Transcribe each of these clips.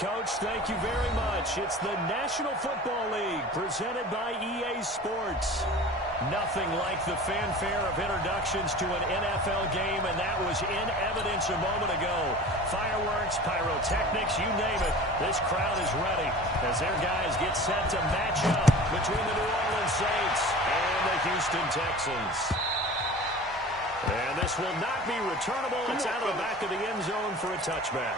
Coach. Thank you very much. It's the National Football League presented by EA Sports. Nothing like the fanfare of introductions to an NFL game, and that was in evidence a moment ago. Fireworks, pyrotechnics, you name it. This crowd is ready as their guys get set to match up between the New Orleans Saints and the Houston Texans. And this will not be returnable. It's out of the back of the end zone for a touchback.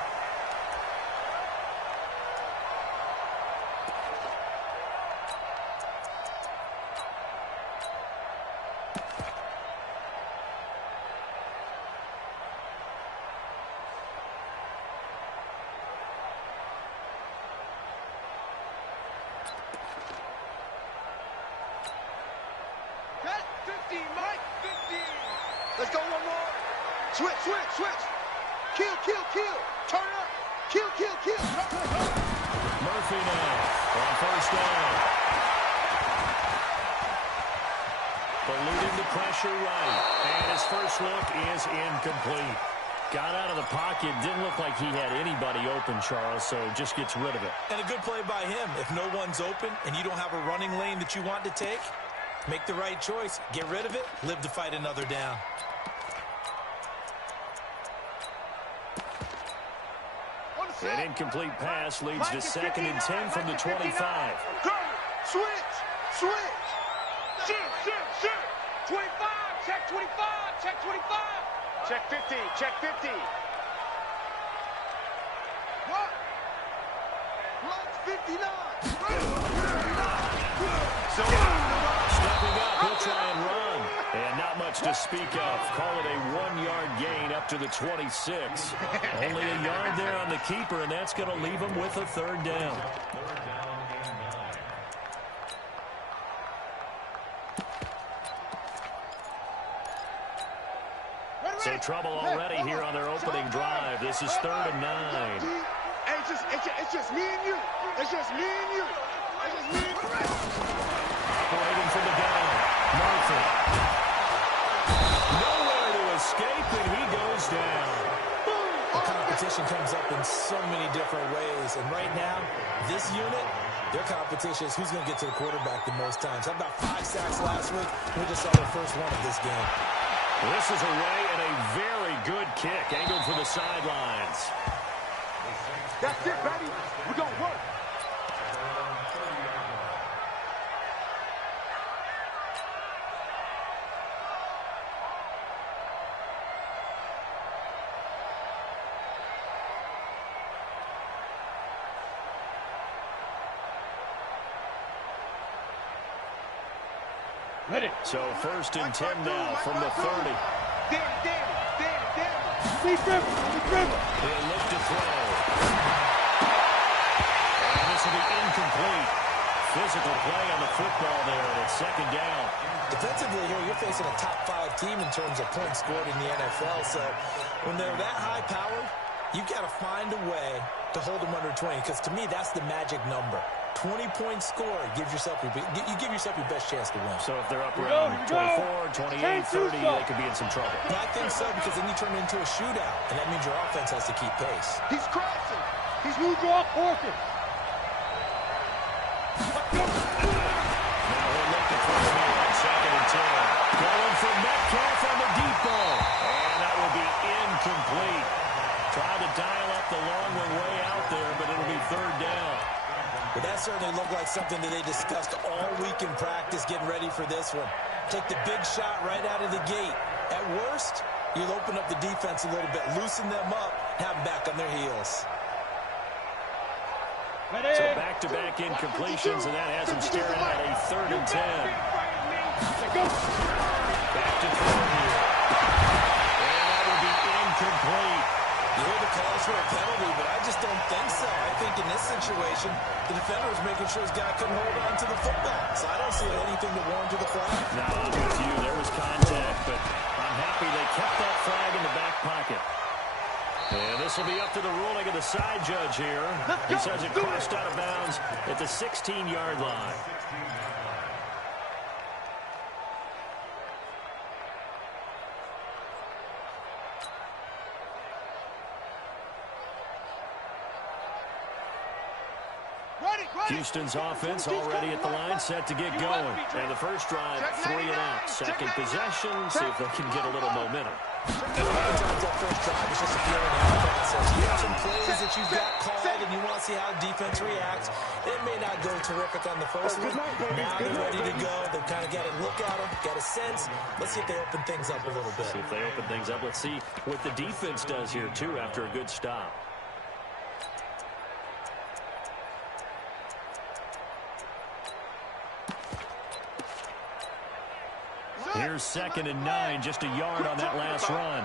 Let's go one more. Switch, switch, switch. Kill, kill, kill. Turn up. Kill, kill, kill. Murphy now on first down. Eluding the pressure right. And his first look is incomplete. Got out of the pocket. Didn't look like he had anybody open, Charles, so just gets rid of it. And a good play by him. If no one's open and you don't have a running lane that you want to take, make the right choice. Get rid of it. Live to fight another down. An incomplete pass leads to 2nd and 10 from the 25. Switch, switch. Shoot, shoot, shoot. 25, check 25, check 25. Check 50, check 50. What? Block 59. Stepping up, he'll try and run. And not much to speak of. Call it a 1-yard gain up to the 26. Only a yard there on the keeper, and that's going to leave him with a 3rd down. So trouble already here on their opening drive. This is 3rd and 9. Hey, it's just me and you. It's just me and you. It's just me and you. Operating for the down. Murphy. Nowhere to escape, and he goes down. The competition comes up in so many different ways. And right now, this unit, their competition is who's going to get to the quarterback the most times. How about 5 sacks last week? We just saw the first one of this game. This is away and a very good kick. Angled for the sidelines. That's it, baby. We're going to work. So 1st and 10 now from the 30. Danny. He'll look to throw. And this will be incomplete. Physical play on the football there, and it's 2nd down. Defensively here, you're facing a top 5 team in terms of points scored in the NFL. So when they're that high-powered, you've got to find a way to hold them under 20, because to me, that's the magic number. 20-point score gives yourself you give yourself your best chance to win. So if they're up around 24, 28, 30, they could be in some trouble. And I think so, because then you turn it into a shootout, and that means your offense has to keep pace. He's crossing. He's moved off working. Now he'll look to throw here on 2nd and 10. Going for Metcalf on the deep ball. And that will be incomplete. Tried to dial up the long one way out there, but it'll be 3rd down. But that certainly looked like something that they discussed all week in practice, getting ready for this one. Take the big shot right out of the gate. At worst, you'll open up the defense a little bit, loosen them up, have them back on their heels. So back-to-back incompletions, and that has him staring at a 3rd and 10. Back to throw here. And that will be incomplete. You hear the calls for a penalty, but I just don't think so. I think in this situation, the defender was making sure his guy couldn't hold on to the football. So I don't see anything to warrant to the flag. No, I'm with you. There was contact, but I'm happy they kept that flag in the back pocket. And this will be up to the ruling of the side judge here. He says it crossed out of bounds at the 16-yard line. Houston's offense already at the line, set to get going. And the first drive, 3 and out. Second possession, see if they can get a little momentum. Sometimes that first drive is just a feeling out process. You have some plays that you've got called, and you want to see how the defense reacts. It may not go terrific on the first one. Now they're ready to go. They've kind of got a look at them, got a sense. Let's see if they open things up a little bit. See if they open things up. Let's see what the defense does here, too, after a good stop. Here's 2nd and 9, just a yard on that last run.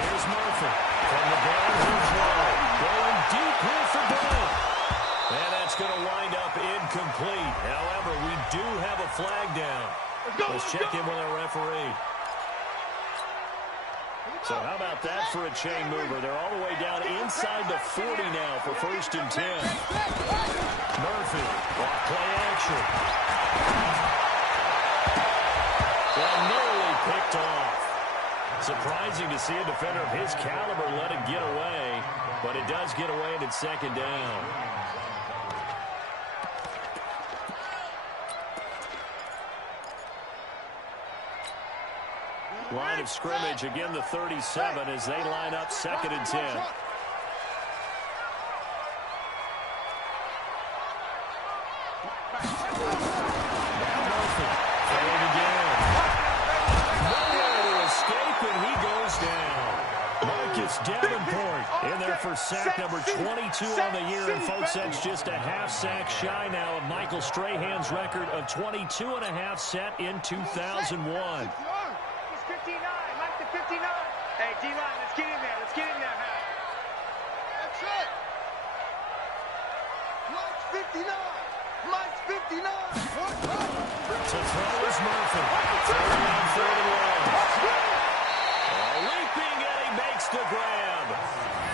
Here's Murphy. From the ground, he'll throw. Going deep here for Brown. And that's going to wind up incomplete. However, we do have a flag down. Let's check in with our referee. So how about that for a chain mover? They're all the way down inside the 40 now for 1st and 10. Murphy, off play action. Well, nearly picked off. Surprising to see a defender of his caliber let it get away, but it does get away and it's 2nd down. Line of scrimmage, again the 37 as they line up 2nd and 10. Davenport in there for sack number 22 on the year. And, folks, that's just a half sack shy now of Michael Strahan's record of 22 and a half set in 2001. 59, Mike the 59. Hey, D-line, let's get in there. Let's get in there, man. That's it. Mike's 59. Mike's 59. To throw is Murphy. 3rd and 1. Leaping, and he makes the grab.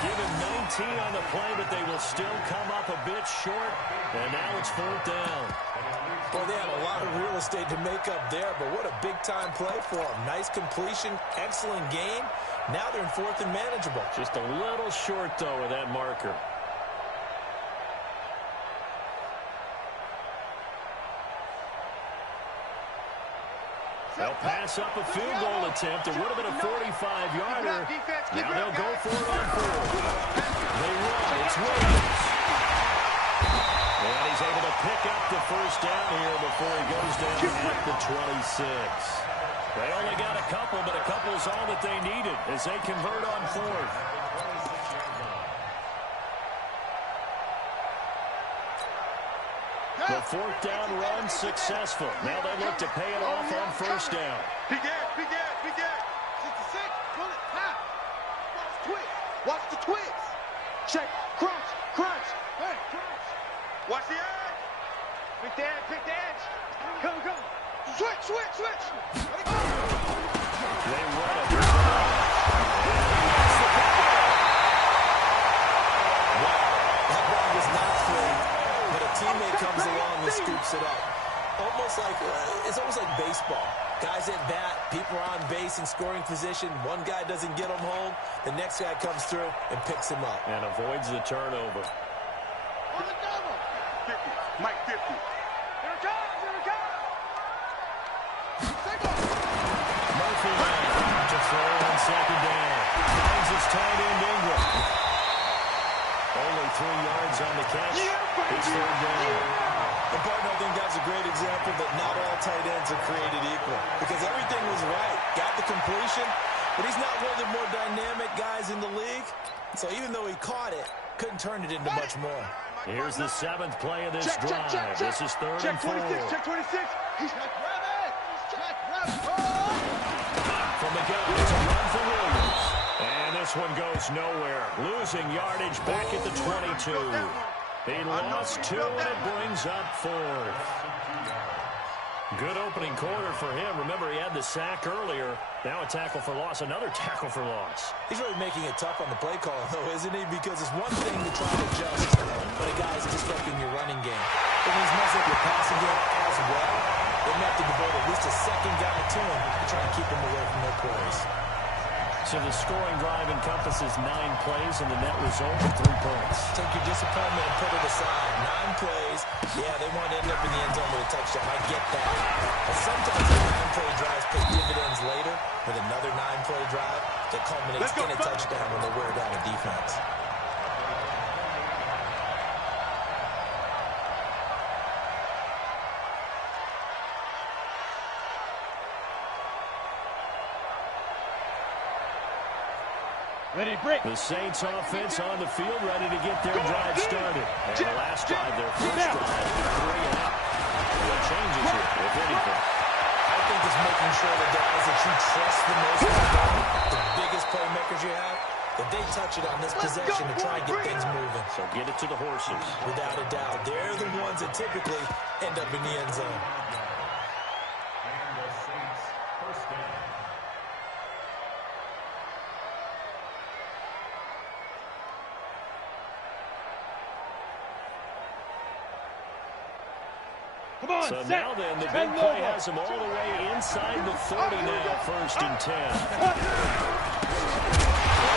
Give him 19 on the play, but they will still come up a bit short. And now it's 4th down. Well, they had a lot of real estate to make up there, but what a big-time play for them. Nice completion, excellent game. Now they're in 4th and manageable. Just a little short, though, of that marker. They'll pass up a field goal attempt. It would have been a 45-yarder. Now they'll go for it on 4th. They run. It's Williams. And he's able to pick up the 1st down here before he goes down at the 26. They only got a couple, but a couple is all that they needed as they convert on 4th. The 4th down run successful. Now they look to pay it off on 1st down. Big edge. 66, pull it, pass. Watch the twist. Check, crunch. Hey, crunch. Watch the edge. Pick the edge. Go. Switch. They run it. That ball was not free, but a teammate comes along and scoops it up. It's almost like baseball. Guys at bat, people are on base in scoring position. One guy doesn't get him home. The next guy comes through and picks him up. And avoids the turnover. On the double. 50. Mike 50. Here it comes. Murphy to throw on 2nd down. Finds his tight end Ingram. Only 3 yards on the catch. It's 3rd down. The partner, I think that's a great example that not all tight ends are created equal. Because everything was right. Got the completion, but he's not one of the more dynamic guys in the league. So even though he caught it, couldn't turn it into much more. Here's the 7th play of this drive. This is 3rd and 4. Check 26. He's got grab it. From the gun, it's a run for Williams. And this one goes nowhere. Losing yardage back at the 22. He lost 2, and it brings up 4th. Good opening quarter for him. Remember, he had the sack earlier. Now a tackle for loss, another tackle for loss. He's really making it tough on the play call, though, isn't he? Because it's one thing to try to adjust, but a guy's disrupting your running game. But when he's messing up your passing game as well, they have to devote at least a second guy to him to try and keep him away from their plays. So the scoring drive encompasses 9 plays, and the net result of 3 points. Take your disappointment and put it aside. 9 plays. Yeah, they want to end up in the end zone with a touchdown. I get that. But sometimes the 9-play drives pay dividends later with another 9-play drive that culminates in a touchdown when they wear down a defense. The Saints offense on the field, ready to get their drive started. And the last drive, their first drive, 3 and out. What changes here, if anything? I think it's making sure the guys that you trust the most in the game, the biggest playmakers you have, that they touch it on this possession to try and get things moving. So get it to the horses. Without a doubt. They're the ones that typically end up in the end zone. So now then, the big play has him all the way inside the 30 now, 1st and 10. They'll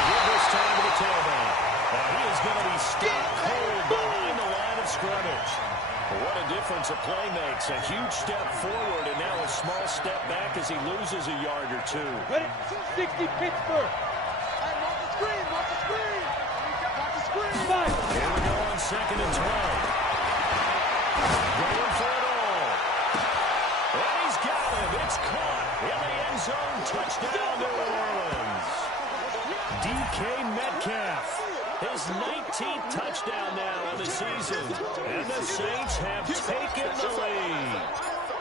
give this time to the tailback. And he is going to be stopped cold behind the line of scrimmage. What a difference a play makes. A huge step forward and now a small step back as he loses a yard or 2. Ready? 260 Pittsburgh. Hey, watch the screen, watch the screen. Watch the screen. Here we go on 2nd and 12. Going for it all. And he's got him. It's caught in the end zone. Touchdown, New Orleans. DK Metcalf. His 19th touchdown now of the season. And the Saints have taken the lead.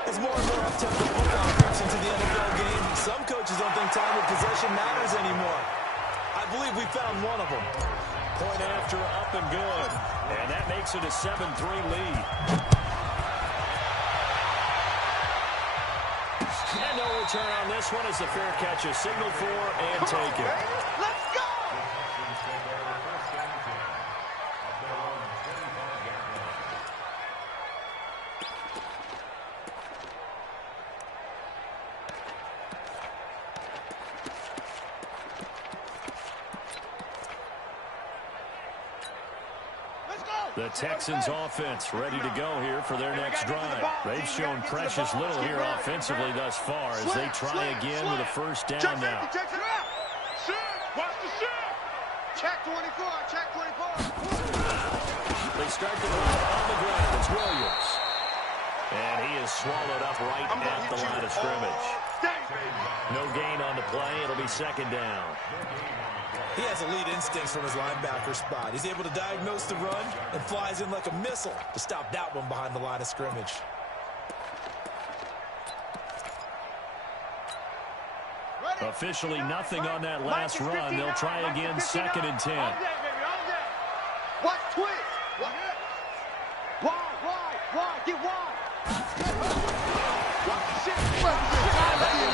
As more and more up-tempo football creeps into the NFL game, some coaches don't think time of possession matters anymore. I believe we found one of them. Point after, up and good. And that makes it a 7-3 lead. And no return on this one as the fair catch is signaled for and taken. Let's go! The Texans offense ready to go here for their next drive. They've shown precious little here offensively thus far as they try again with a 1st down now. Watch the shift. Check 24, check 24. They start the drive on the ground. It's Williams. And he is swallowed up right at the line of scrimmage. No gain on the play. It'll be 2nd down. He has elite instincts from his linebacker spot. He's able to diagnose the run and flies in like a missile to stop that one behind the line of scrimmage. Officially nothing on that last run. They'll try again 2nd and 10. Watch twist. Wide. Get wide.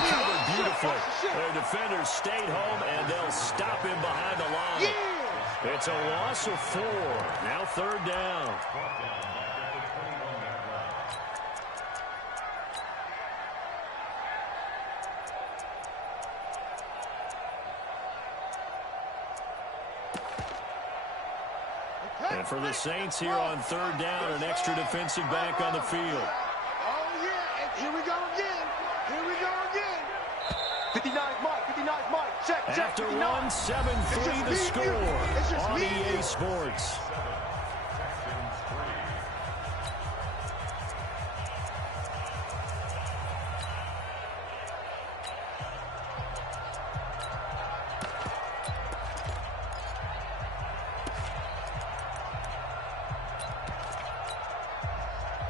Covered beautifully. Their defenders stayed home, and they'll stop him behind the line. It's a loss of 4. Now 3rd down. And for the Saints here on 3rd down, an extra defensive back on the field. Oh, yeah. And here we go again. 59 Mike. Check. After 1, 7-3 the score on EA Sports.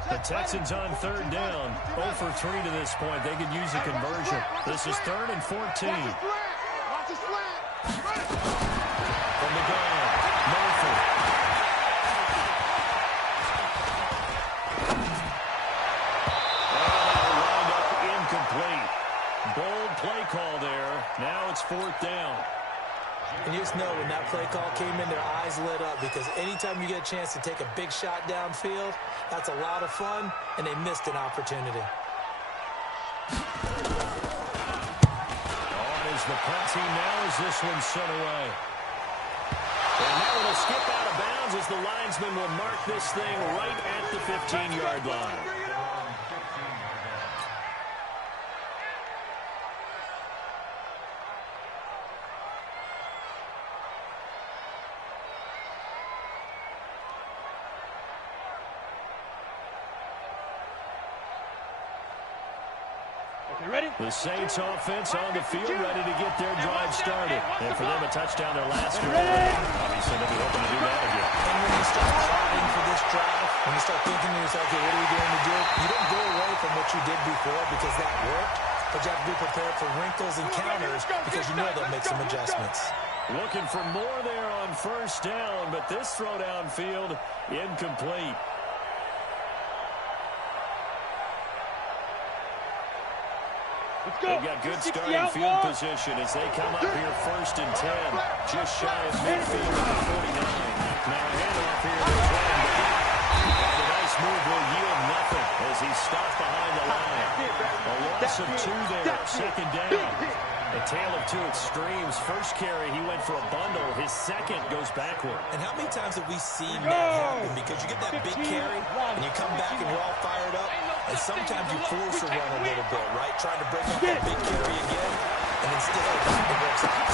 The Texans on 3rd down. 0 for 3 to this point. They could use a conversion. This is 3rd and 14. Watch the slant. From the gun, Murphy. Lined up incomplete. Bold play call there. Now it's 4th down. And you just know when that play call came in, their eyes lit up because anytime you get a chance to take a big shot downfield, that's a lot of fun, and they missed an opportunity. On his the punt team now as this one's sent away. And that one will skip out of bounds as the linesman will mark this thing right at the 15-yard line. The Saints offense on the field, ready to get their drive started. And for them, a touchdown their last drive. Obviously, they'll be hoping to do that again. And when you start plotting for this drive, when you start thinking to yourself, okay, what are we going to do? You don't go away from what you did before because that worked, but you have to be prepared for wrinkles and counters because you know they'll make some adjustments. Looking for more there on first down, but this throw downfield incomplete. They've got good starting field position as they come up here 1st and 10. Just shy of midfield at the 49. Now a handoff here to Glenn. And a nice move will yield nothing as he's stopped behind the line. A loss of 2 there, 2nd down. A tale of two extremes. First carry, he went for a bundle. His second goes backward. And how many times have we seen that happen? Because you get that big carry, and you come back and you're all fired up, and sometimes you force a run a little bit, right? Trying to break up that big carry again, and instead it works out.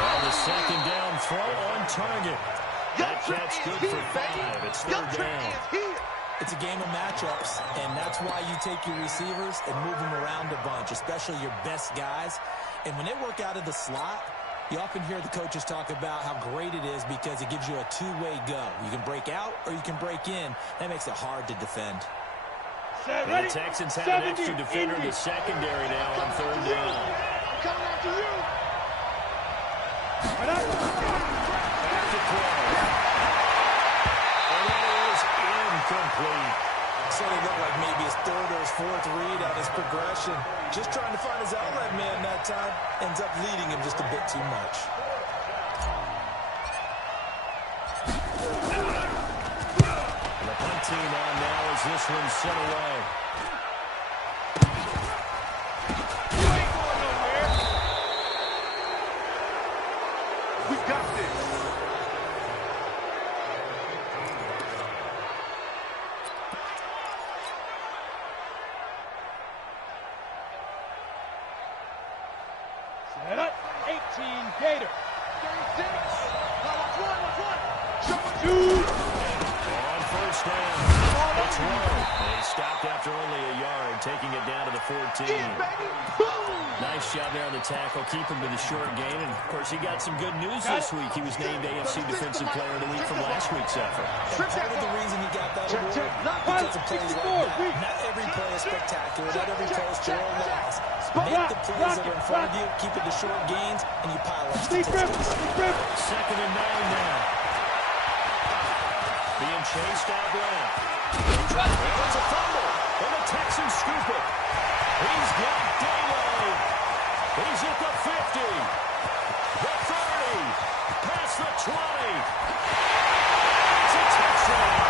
Well, the 2nd down throw on target. That catch good for 5. It's 3rd down. It's a game of matchups, and that's why you take your receivers and move them around a bunch, especially your best guys. And when they work out of the slot, you often hear the coaches talk about how great it is because it gives you a two-way go. You can break out or you can break in. That makes it hard to defend. The Texans have an extra defender in the secondary now on 3rd down. Coming after you. Back to throw. And that is incomplete. So it looked like maybe his 3rd or his 4th read on his progression. Just trying to find his outlet man that time. Ends up leading him just a bit too much. And the punt team on now as this one's sent away. You ain't going nowhere. We got this. Set up, 18 Gator. 36. Watch one. On 1st down. It's low. And he stopped after only a yard, taking it down to the 14. Nice job there on the tackle, keep him to the short gain. And, of course, he got some good news this week. He was named AFC Defensive Player of the Week from last week's effort. And part of the reason he got that award because of plays like that. Not every play is spectacular. Not every play is sure loss. Make the plays that are in front of you, keep it to short gains, and you pile up statistics. 2nd and 9 now. Being chased out left. It's a fumble, and the Texans scoop it. He's got daylight. He's at the 50, the 30, past the 20. It's a touchdown.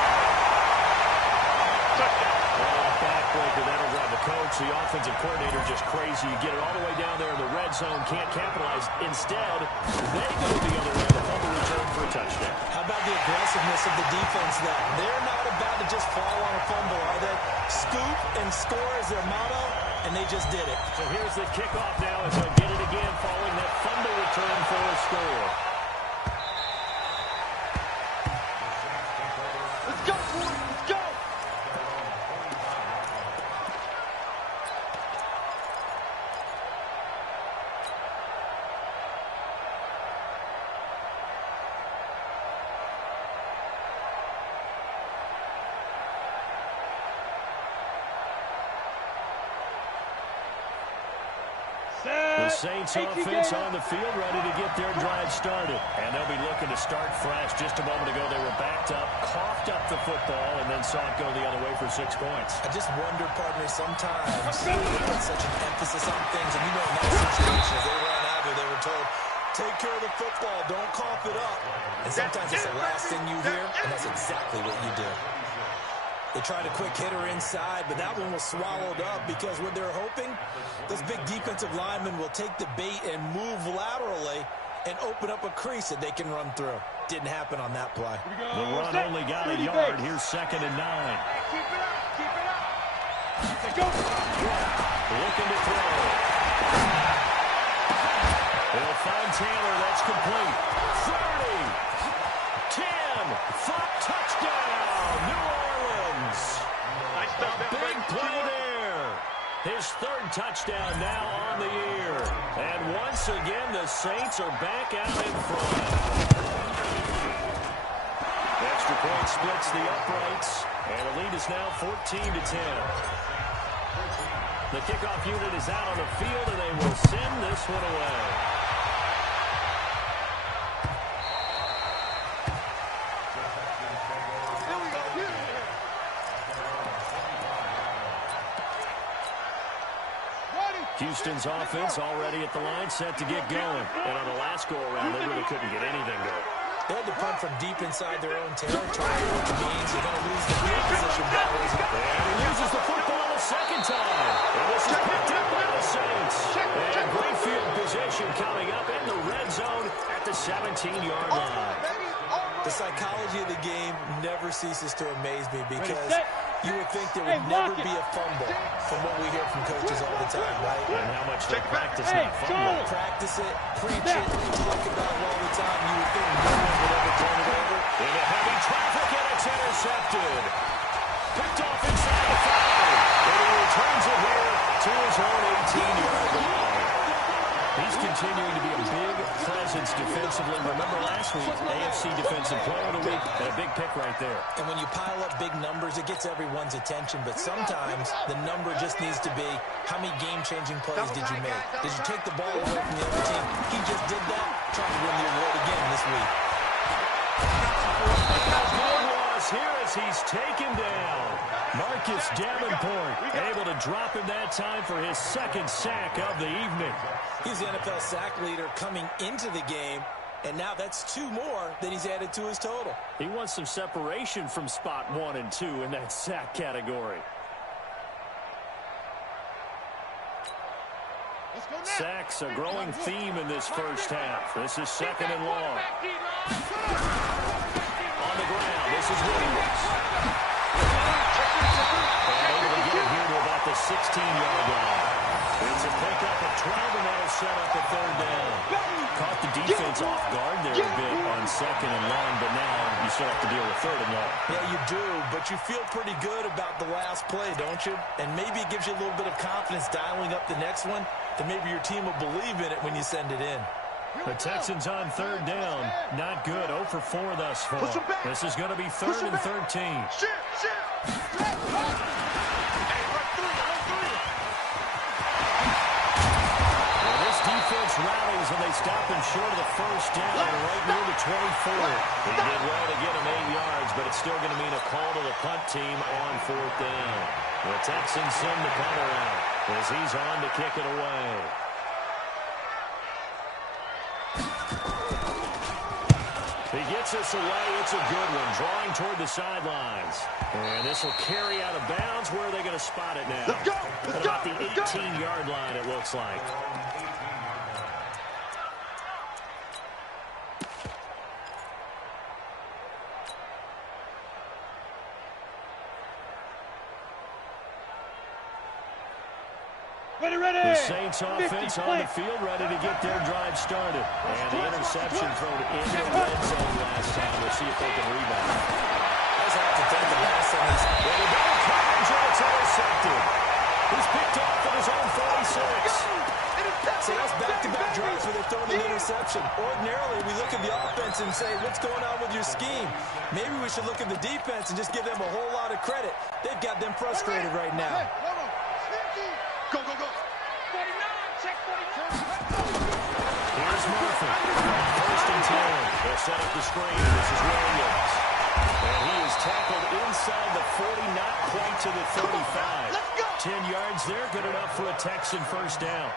Backbreaker, that'll drive the coach, the offensive coordinator, just crazy. You get it all the way down there in the red zone, can't capitalize. Instead, they go the other way, the fumble return for a touchdown. How about the aggressiveness of the defense, though? They're not about to just fall on a fumble, are they? Scoop and score is their motto, and they just did it. So here's the kickoff now as they'll get it again following that fumble return for a score. Let's go, boy. Let's go. The Saints offense on the field, ready to get their drive started. And they'll be looking to start fresh. Just a moment ago, they were backed up, coughed up the football, and then saw it go the other way for 6 points. I just wonder, partner, sometimes they put such an emphasis on things, and you know in that situation, as they ran out there, they were told, take care of the football, don't cough it up. And sometimes it's the last thing you hear, and that's exactly what you do. They tried a quick hitter inside, but that one was swallowed up because what they're hoping, those big defensive linemen will take the bait and move laterally and open up a crease that they can run through. Didn't happen on that play. The run only got a yard. Here's 2nd and 9. Keep it up. Keep it up. Let's go. Looking to throw. They'll find Taylor. That's complete. 30. 10. 5. Touchdown. New Orleans. Nice stuff. A big play there. His 3rd touchdown now on the year. And once again, the Saints are back out in front. Extra point splits the uprights, and the lead is now 14-10. The kickoff unit is out on the field, and they will send this one away. Here we go. Houston's offense already at the line, set to get going. And on the last go-around, they really couldn't get anything going. They had to punt from deep inside their own territory, which means they're going to lose the field position battles. And he loses the football a 2nd time. And this is picked up by the Saints. And great field position coming up in the red zone at the 17-yard line. The psychology of the game never ceases to amaze me because you would think there would never be a fumble from what we hear from coaches all the time, right? And how much they practice that fumble. Practice it, preach it, talk about it all the time. You would think no one would ever turn it over. Into heavy traffic, and it's intercepted. Picked off inside the 5. And he returns it here to his own 18-yard line. He's continuing to be a big presence defensively. Remember last week, AFC Defensive Player of the Week, and a big pick right there. And when you pile up big numbers, it gets everyone's attention. But sometimes the number just needs to be, how many game-changing plays did you make? Did you take the ball away from the other team? He just did that, trying to win the award again this week. Good loss here as he's taken down. Marcus Davenport able to drop him that time for his 2nd sack of the evening. He's the NFL sack leader coming into the game, and now that's 2 more that he's added to his total. He wants some separation from spot 1 and 2 in that sack category. Sacks a growing theme in this first half. This is 2nd and long. On the ground, this is Williams. And able to get it here to about the 16-yard line. It's a pickup of 12, and that'll set up a 3rd down. Caught the defense off guard there a bit on 2nd and long, but now you still have to deal with 3rd and long. Yeah, you do, but you feel pretty good about the last play, don't you? And maybe it gives you a little bit of confidence dialing up the next one, that maybe your team will believe in it when you send it in. The Texans on 3rd down. Not good. 0 for 4 thus far. This is going to be 3rd and 13. Well, this defense rallies, and they stop him short of the 1st down, right near the 24. He did well to get him 8 yards, but it's still going to mean a call to the punt team on 4th down. The Texans send the punter out as he's on to kick it away. He gets us away. It's a good one. Drawing toward the sidelines. And this will carry out of bounds. Where are they going to spot it now? Let's go! At about the 18-yard line, it looks like. The Saints offense on the field, ready to get their drive started. And the interception thrown in the red zone last time. We'll see if they can rebound. I just have to think the last time he's... Well, the double coverage, and it's intercepted. He's picked off at his own 46. So that's back-to-back drives where they're throwing an interception. Ordinarily, we look at the offense and say, what's going on with your scheme? Maybe we should look at the defense and just give them a whole lot of credit. They've got them frustrated right now. Go, go, go. 49, check 49. Here's Murphy. 1st and 10. They'll set up the screen. This is Williams. And he is tackled inside the 40, not quite to the 35. Let's go. 10 yards there, good enough for a Texan 1st down.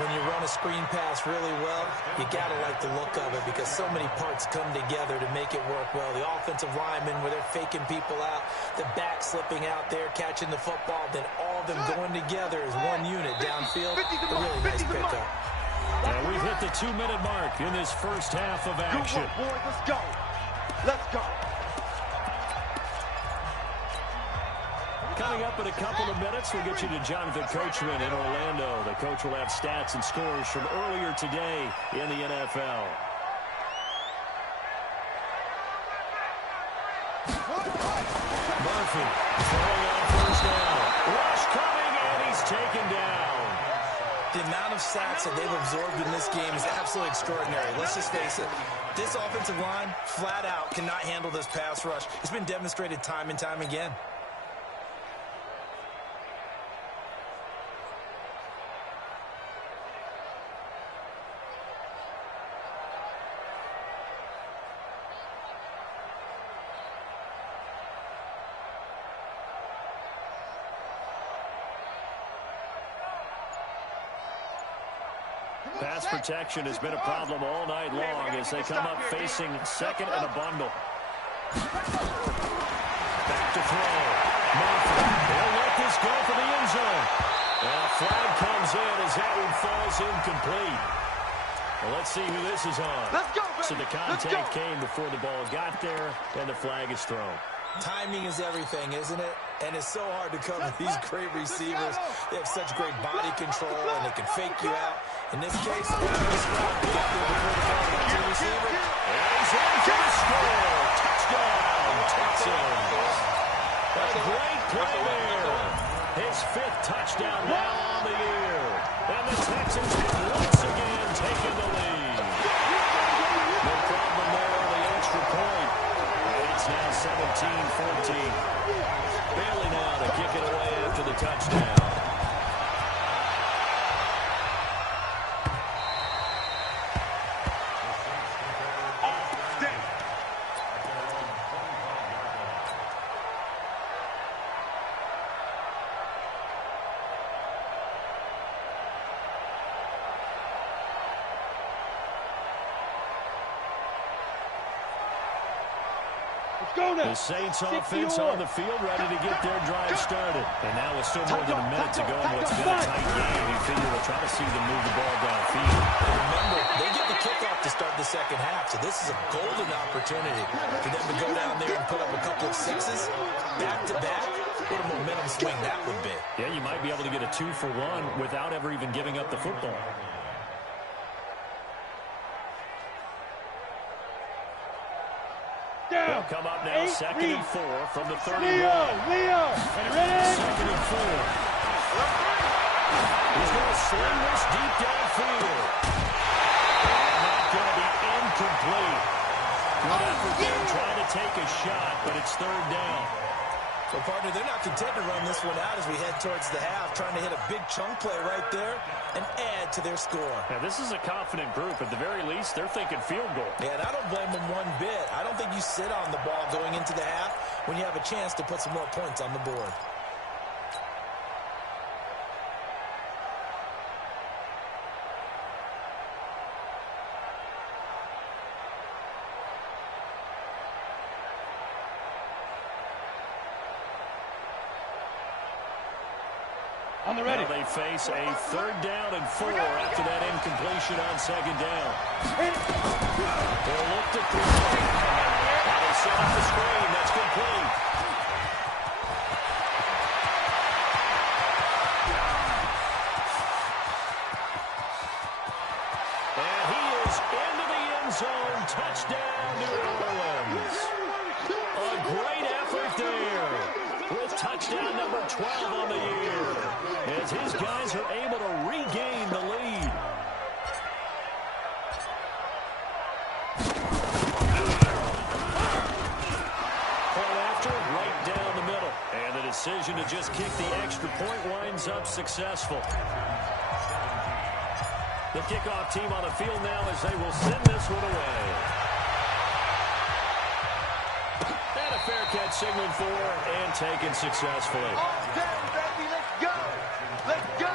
When you run a screen pass really well, you got to like the look of it because so many parts come together to make it work well. The offensive linemen, where they're faking people out, the back slipping out there, catching the football, then all of them going together as one unit downfield. A really nice pickup. And we've hit the 2-minute mark in this first half of action. Good work, boys. Let's go. Let's go. Coming up in a couple of minutes, we'll get you to Jonathan Coachman in Orlando. The coach will have stats and scores from earlier today in the NFL. Murphy throwing on first down. Rush coming, and he's taken down. The amount of sacks that they've absorbed in this game is absolutely extraordinary. Let's just face it. This offensive line, flat out, cannot handle this pass rush. It's been demonstrated time and time again. Pass protection has been a problem all night long as they come up facing second and a bundle. Back to throw. Murphy. They'll let this go for the end zone. And a flag comes in as that one falls incomplete. Well, let's see who this is on. Let's go, baby. So the contact came before the ball got there, and the flag is thrown. Timing is everything, isn't it? And it's so hard to cover these great receivers. They have such great body control, and they can fake you out. In this case, this route, they got there before the ball got to the receiver. And he's in for the score. Touchdown, Texans. A great play there. His 5th touchdown now on the year. And the Texans have once again taken the lead. No problem there on the extra point. And it's now 17-14. Bailey now to kick it away after the touchdown. The Saints offense on the field, ready to get their drive started. And now with still more than a minute to go in what's been a tight game, you figure we'll try to see them move the ball downfield. And remember, they get the kickoff to start the second half, so this is a golden opportunity for them to go down there and put up a couple of sixes back-to-back. What a momentum swing that would be. Yeah, you might be able to get a 2-for-1 without ever even giving up the football. They'll come up now, 2nd and 4 from the 31. Leo, ready? 2nd and 4. He's going to sling this deep downfield. And that's going to be incomplete. Good effort there, trying to take a shot, but it's 3rd down. Well, partner, they're not content to run this one out as we head towards the half, trying to hit a big chunk play right there and add to their score. Now, this is a confident group. At the very least, they're thinking field goal. Yeah, and I don't blame them one bit. I don't think you sit on the ball going into the half when you have a chance to put some more points on the board. On the ready. Now they face a 3rd down and 4 after that incompletion on 2nd down. They'll look to throw. Now they set up the screen. That's complete. And he is into the end zone. Touchdown, New Orleans. A great effort there with touchdown number 12 on the year, as his guys are able to regain the lead. Point after, right down the middle. And the decision to just kick the extra point winds up successful. The kickoff team on the field now as they will send this one away. And a fair catch signaled for and taken successfully. All day, baby. Let's go. Let's go.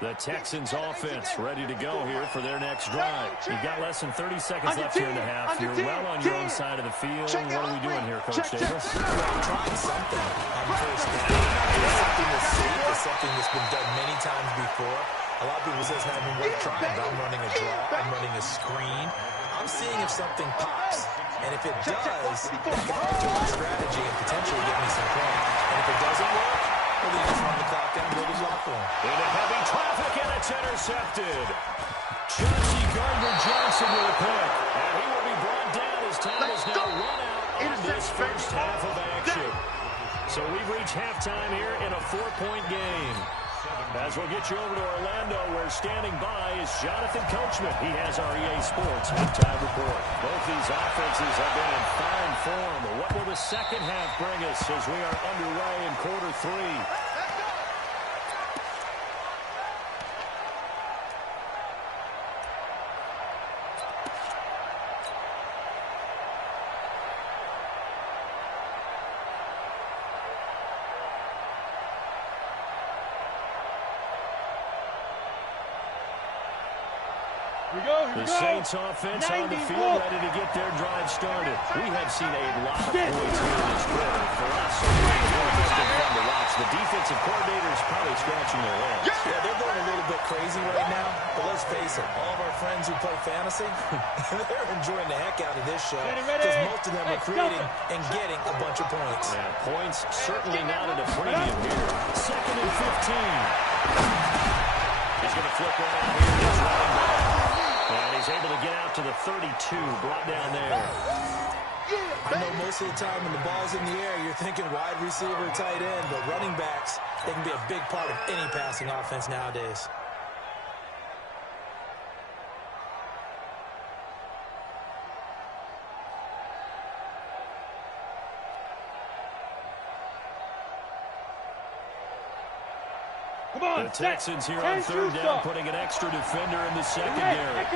The Texans offense ready to go here for their next drive. You've got less than 30 seconds left here in the half. You're well on your own side of the field. What are we doing here, Coach Davis? Well, trying something on first down. Something that's safe is something that's been done many times before. A lot of people say it's not even worth trying, but I'm running a draw. I'm running a screen. I'm seeing if something pops. And if it does, that can alter my strategy and potentially get me some points. And if it doesn't work, well, then you just run the clock down and build a block for him. Into heavy traffic, and it's intercepted. Chauncey Gardner-Johnson with a pick. And he will be brought down as time is now run out on this first half of action. So we've reached halftime here in a 4-point game. As we'll get you over to Orlando, where standing by is Jonathan Coachman. He has our EA Sports halftime report. Both these offenses have been in fine form. What will the second half bring us as we are underway in quarter 3? The Saints offense on the field ready to get their drive started. We have seen a lot of points here in this quarter. For us, it's been fun to watch. The defensive coordinators probably scratching their heads. Yeah, they're going a little bit crazy right now. But let's face it, all of our friends who play fantasy, they're enjoying the heck out of this show. Because most of them are creating and getting a bunch of points. Yeah, points certainly not at a premium here. 2nd and 15. He's going to flip right out here. He's running back. And he's able to get out to the 32, brought down there. I know most of the time when the ball's in the air, you're thinking wide receiver, tight end, but running backs, they can be a big part of any passing offense nowadays. The Texans here on 3rd down, putting an extra defender in the secondary.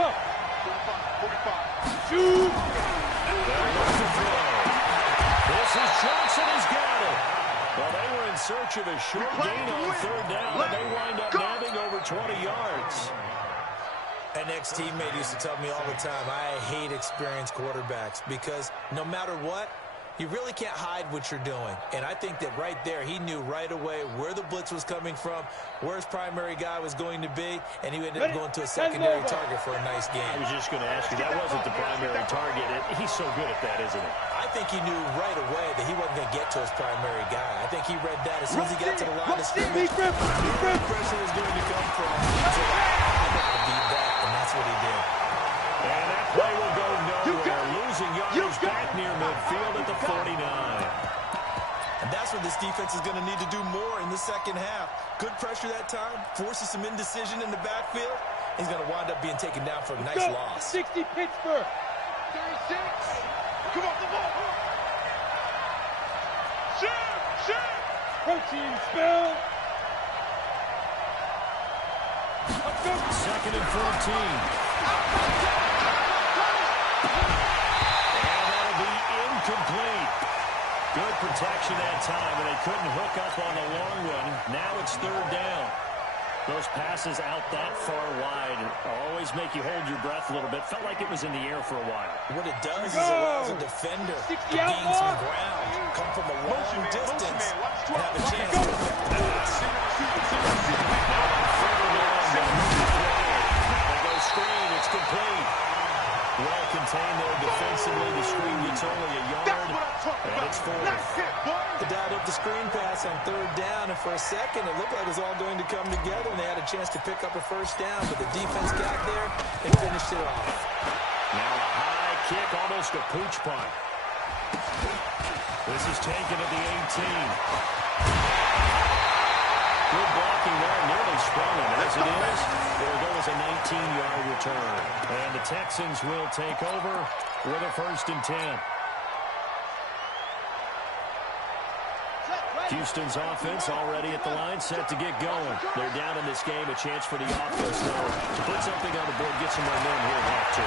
Shoot! This is Johnson, has got it. Well, they were in search of a short gain on 3rd down, and they wind up nabbing over 20 yards. An ex-teammate used to tell me all the time, I hate experienced quarterbacks because no matter what, you really can't hide what you're doing. And I think that right there, he knew right away where the blitz was coming from, where his primary guy was going to be, and he ended up going to a secondary target for a nice game. I was just going to ask you, that wasn't the primary target. He's so good at that, isn't he? I think he knew right away that he wasn't going to get to his primary guy. I think he read that as soon as he got to the line of scrimmage. Pressure was going to come from. So I got to beat that, and that's what he did. And that play will go nowhere. Losing yards back near midfield at the 49. And that's what this defense is going to need to do more in the second half. Good pressure that time, forces some indecision in the backfield. He's going to wind up being taken down for a nice loss. 60 Pittsburgh. 36. Come on, the ball. Shoot. Protein spill. Let's go. 2nd and 14. Complete. Good protection that time, and they couldn't hook up on the long one. Now it's 3rd down. Those passes out that far wide always make you hold your breath a little bit. Felt like it was in the air for a while. What it does is allows a defender to gain some ground, come from a long distance, and have a chance to affect the pass. They go screen. It's complete. Well contained there defensively. The screen gets only a yard, and it's 4th. They dialed up the screen pass on 3rd down, and for a second it looked like it was all going to come together, and they had a chance to pick up a first down, but the defense got there and finished it off. Now a high kick, almost a pooch punt. This is taken at the 18. Good blocking there, nearly sprung him. As it is, it'll go as a 19-yard return. And the Texans will take over with a 1st and 10. Houston's offense already at the line, set to get going. They're down in this game, a chance for the offense, though, to put something on the board, get some momentum here in half 2.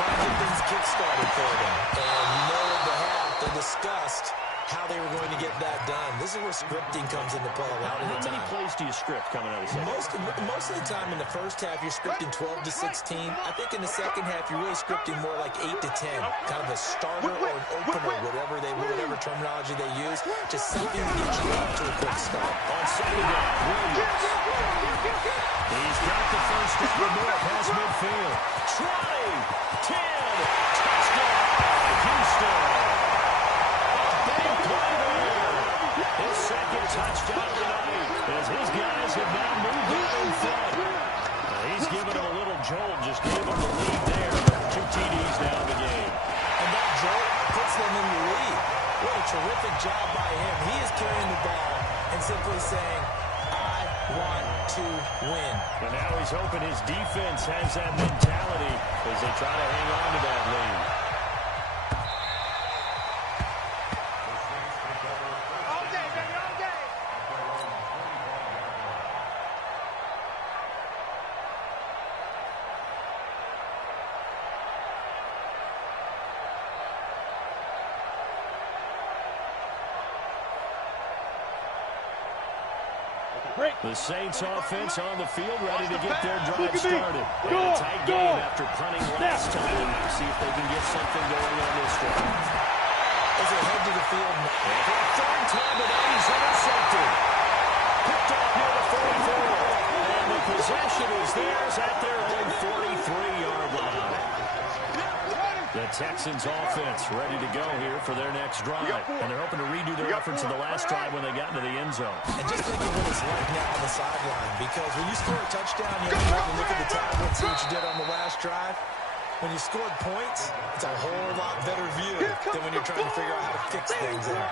Trying to get things kick-started for them. And you know at the half, they discussed how they were going to get that done. This is where scripting comes into play a lot of the time. How many plays do you script coming out of the second? Most of the time in the first half, you're scripting 12 to 16. I think in the second half, you're really scripting more like 8 to 10. Kind of a starter or an opener, whatever terminology they use. Just something to get you off to a quick start. On second down, Williams. He's got the first down to Moore past midfield. 20, 10, touchdown, Houston. Big play there. His second touchdown tonight as his guys have now moved out in front. He's given him a little jolt, just gave him the lead there. 2 TDs now in the game. And that jolt puts them in the lead. What a terrific job by him. He is carrying the ball and simply saying, I want to win. And now he's hoping his defense has that mentality as they try to hang on to that lead. All day, baby, all day. The Saints offense on the field ready to get their drive started. And a tight game after punting last time. See if they can get something going on this drive. As they head to the field now. And for a third time today, he's intercepted. Picked off near the 44. And the possession is theirs at their own 43-yard line. The Texans offense ready to go here for their next drive. And they're hoping to redo their efforts in the last drive when they got into the end zone. And just think of what it's like now on the sideline. Because when you score a touchdown, you have to look at the tablet and see what you did on the last drive. When you scored points, it's a whole lot better view than when you're trying to figure out how to fix things there.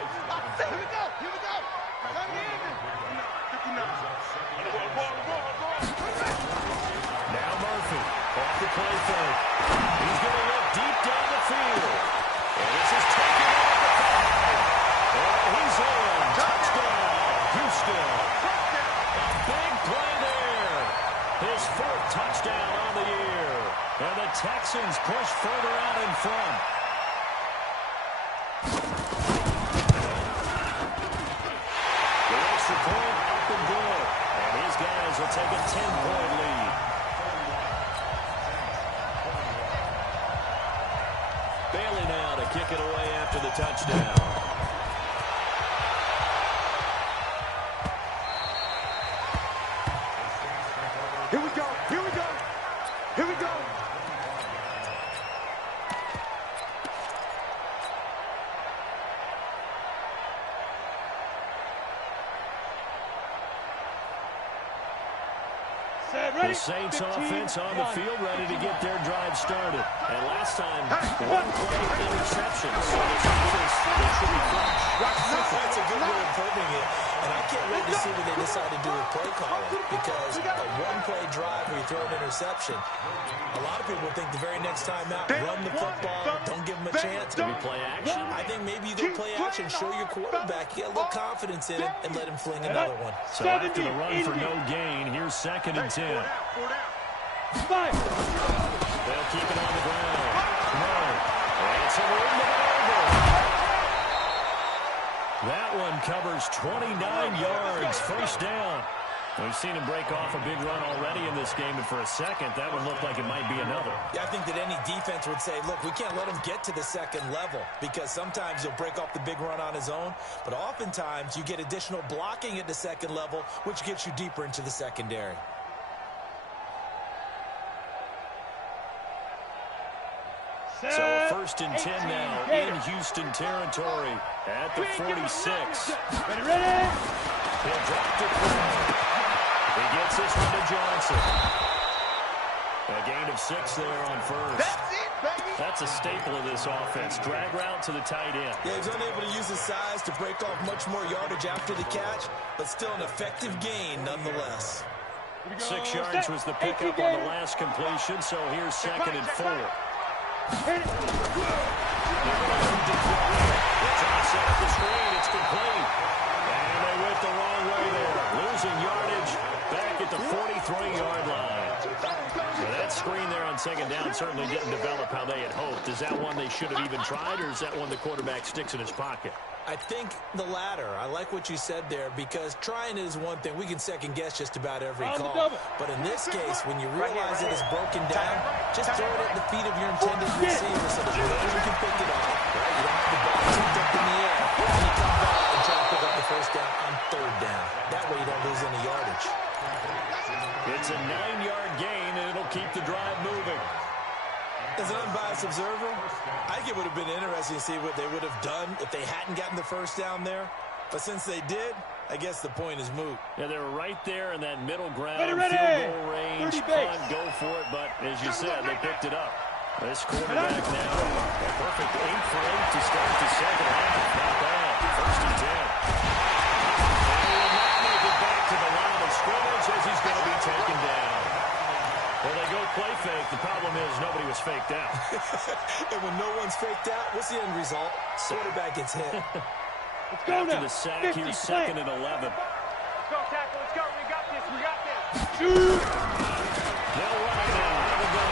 Here we go. Here we go. Now Murphy off the play fake. He's going to look deep down the field. And this is taken off the 5. And he's in. Touchdown, Houston. A big play there. His 4th touchdown on the year. And the Texans push further out in front. The extra point up and good. And his guys will take a 10-point lead. Bailey now to kick it away after the touchdown. Here we go. Here we go. Here we go. The Saints offense on the field ready to get their drive started. And last time, 1 play interception. So they should be fresh. That's a good way of putting it. And I can't wait to see what they decide to do with play calling. Because a 1-play drive where you throw an interception, a lot of people think the very next time out, run the football, don't give them a chance. Maybe play action. I think maybe you go play action, show your quarterback, get a little confidence in it, and let him fling another one. So after the run for no gain, here's 2nd and 10. They'll keep it on the ground. No. It's a ring to the over. That one covers 29 yards. First down. We've seen him break off a big run already in this game, and for a second, that one looked like it might be another. Yeah, I think that any defense would say, look, we can't let him get to the second level because sometimes he'll break off the big run on his own, but oftentimes you get additional blocking at the second level, which gets you deeper into the secondary. So a 1st and 10 now in Houston territory at the 46. Ready? He'll drop to throw. He gets this one to Johnson. A gain of 6 there on first. That's it, baby. That's a staple of this offense. Drag route to the tight end. Yeah, he's unable to use his size to break off much more yardage after the catch, but still an effective gain nonetheless. 6 yards was the pickup on the last completion, so here's 2nd and 4. They're going to try to set up the screen. It's complete. And they went the wrong way there. Losing yardage back at the 43-yard line. So that's screen there on second down certainly didn't develop how they had hoped. Is that one they should have even tried, or is that one the quarterback sticks in his pocket? I think the latter. I like what you said there, because trying is one thing. We can second-guess just about every call. But in this case, when you realize it is broken down, just throw it at the feet of your intended receiver so that no one can pick it up. Right? You don't have the ball tipped up in the air. And you come back and try to pick up the first down on third down. That way you don't lose any yardage. It's a 9-yard gain, and it'll keep the drive moving. As an unbiased observer, I think it would have been interesting to see what they would have done if they hadn't gotten the first down there. But since they did, I guess the point is moot. Yeah, they were right there in that middle ground, ready. field goal range, punt, go for it. But as you said, they picked it up. This quarterback now, a perfect 8 for 8 to start the second half. Not bad. First and 10. And he will not make it back to the line of scrimmage as he's going to be taken down. Well, they go play fake. The problem is nobody was faked out. And when no one's faked out, what's the end result? Quarterback gets hit. Let's go After now. the sack, here's second and 11. Let's go, tackle. Let's go. We got this. We got this. They'll run it now. Have a go.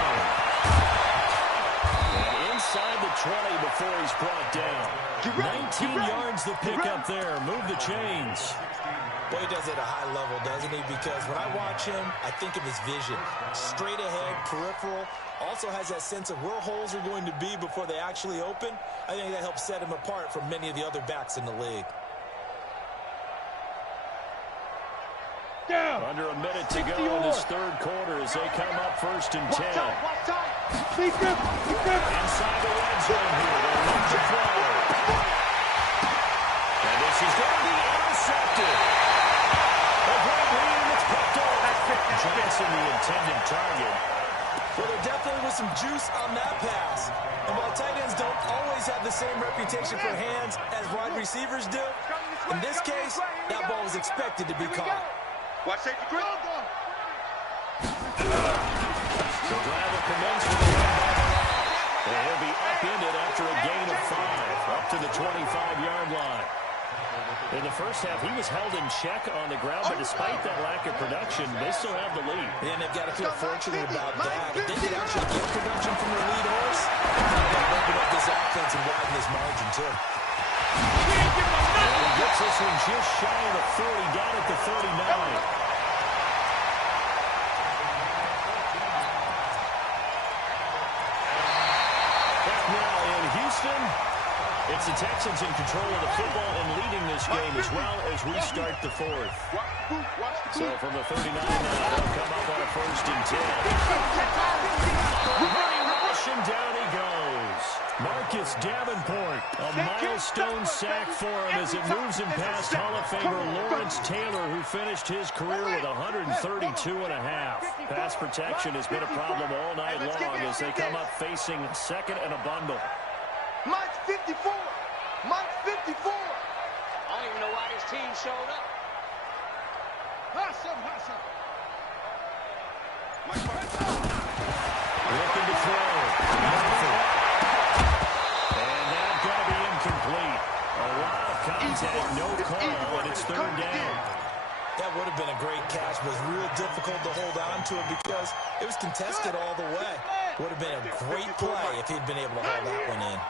And inside the 20 before he's brought down. 19 yards the pickup there. Move the chains. Well, he does it at a high level, doesn't he? Because when I watch him, I think of his vision. Straight ahead, peripheral. Also has that sense of where holes are going to be before they actually open. I think that helps set him apart from many of the other backs in the league. Down. Under a minute to go in this third quarter as they come up first and 10. Please grip. Inside the red zone here. They'll look to throw. And this is going to be intercepted. A great read, and it's picked off. Johnson, the intended target. Well, there definitely was some juice on that pass. And while tight ends don't always have the same reputation for hands as wide receivers do, in this case, that ball was expected to be caught. Watch safety grip. The drive will commence with a run by the line. And he'll be upended after a gain of 5, up to the 25-yard line. In the first half, he was held in check on the ground, but despite that lack of production, they still have the lead. And they've got to feel fortunate about that. If they could actually get production from their lead horse, they'll open up this offense and widen this margin, too. And he gets this one just shy of the 40, down at the 39. Back now in Houston. It's the Texans in control of the football and leading this game as well as we start the fourth. So from the 39 now, they'll come up on a first and 10. Running rush, and down he goes. Marcus Davenport, a milestone sack for him as it moves him past Hall of Famer Lawrence Taylor, who finished his career with 132.5. Pass protection has been a problem all night long as they come up facing second and a bundle. Mike's 54. Mike's 54. I don't even know why this team showed up. Hustle. Looking to throw. Nothing. And that's going to be incomplete. A lot of contact, no call, and it's third down. That would have been a great catch, but it was real difficult to hold on to it because it was contested all the way. Would have been a great play if he'd been able to hold that one in.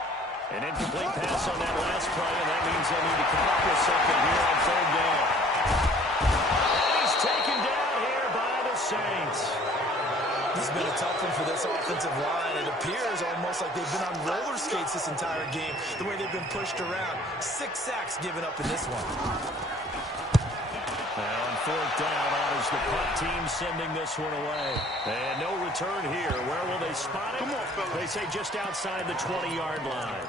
An incomplete pass on that last play, and that means they need to come up with something here on third down. And he's taken down here by the Saints. This has been a tough one for this offensive line. It appears almost like they've been on roller skates this entire game, the way they've been pushed around. 6 sacks given up in this one. Now on fourth down, honors the punt team sending this one away. And no return here. Where will they spot it? Come on, fellas. They say just outside the 20-yard line.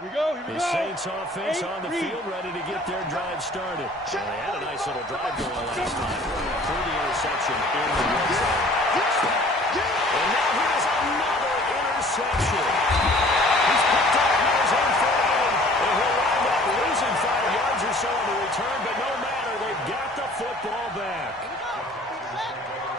Here we go. The Saints offense on the field, ready to get their drive started. Well, they had a nice little drive going last time through the interception in the red zone. And now here's another interception. He's picked up near his own 48, and he'll wind up losing 5 yards or so on the return, but no matter, they've got the football back.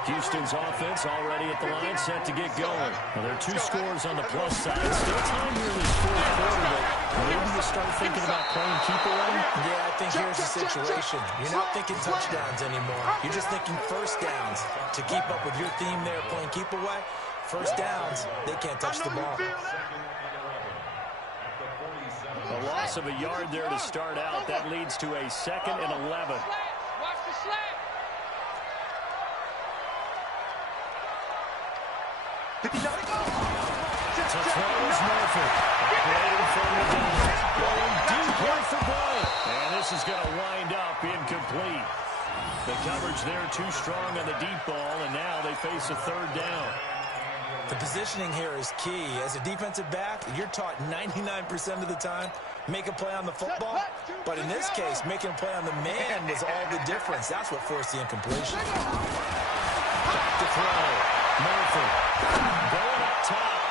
Houston's offense already at the line, set to get going. Well, there are 2 scores on the plus side. Still time here in this fourth quarter, but maybe you start thinking about playing keep away. Yeah, I think here's the situation. You're not thinking touchdowns anymore. You're just thinking first downs. To keep up with your theme there, playing keep away, first downs, they can't touch the ball. A loss of a yard there to start out. That leads to a 2nd and 11. Watch the slant. To throw is Murphy. Operating from the down. Going deep here for Bryant. And this is going to wind up incomplete. The coverage there too strong on the deep ball, and now they face a 3rd down. The positioning here is key. As a defensive back, you're taught 99% of the time, make a play on the football. But in this case, making a play on the man was all the difference. That's what forced the incompletion. Back to throw. Murphy going up top.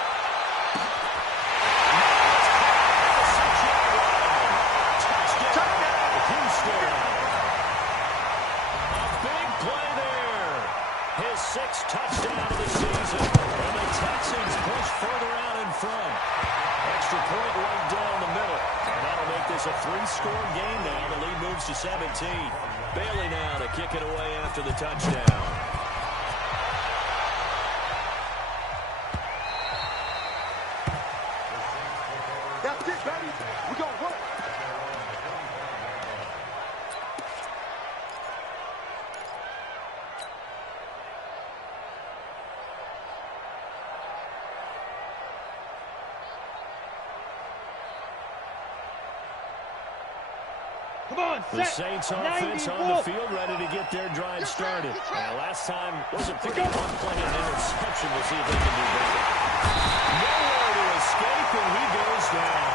Touchdown, Houston. A big play there. His 6th touchdown of the season. And the Texans push further out in front. Extra point right down the middle. And that'll make this a 3-score game now. The lead moves to 17. Bailey now to kick it away after the touchdown. That's it, baby. We're going to work. Come on, The set. Saints offense on the field, ready to get their drive started. Last time was a pretty fun play and interception. We'll see if they can do better. Nowhere to escape, and he goes down.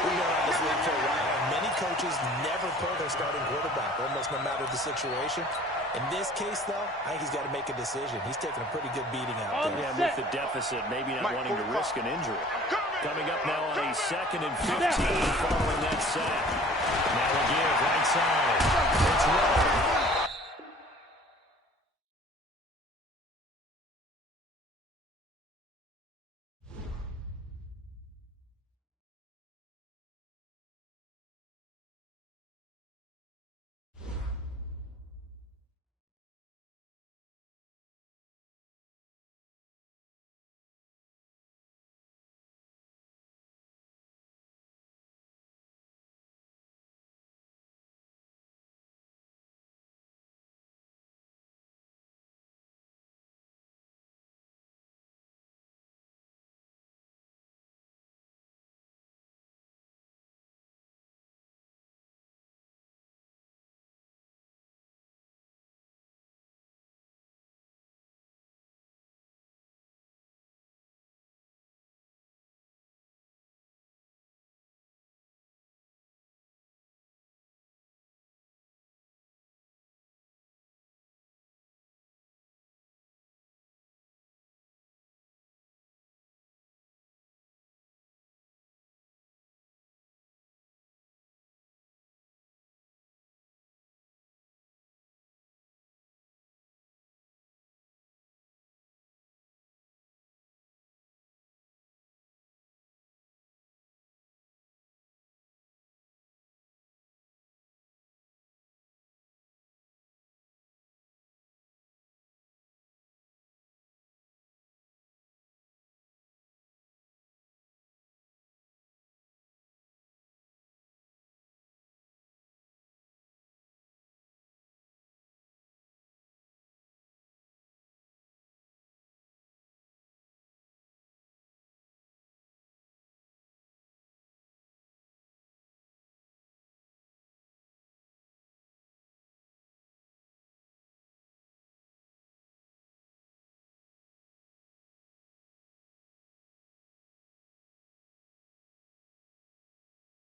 We've been on this league for a while, and many coaches never pull their starting quarterback, almost no matter the situation. In this case, though, I think he's got to make a decision. He's taking a pretty good beating out there. Yeah, with the deficit, maybe not wanting to risk an injury. Coming up now on a 2nd and 15 following that sack. Now again, right side. It's Rowe.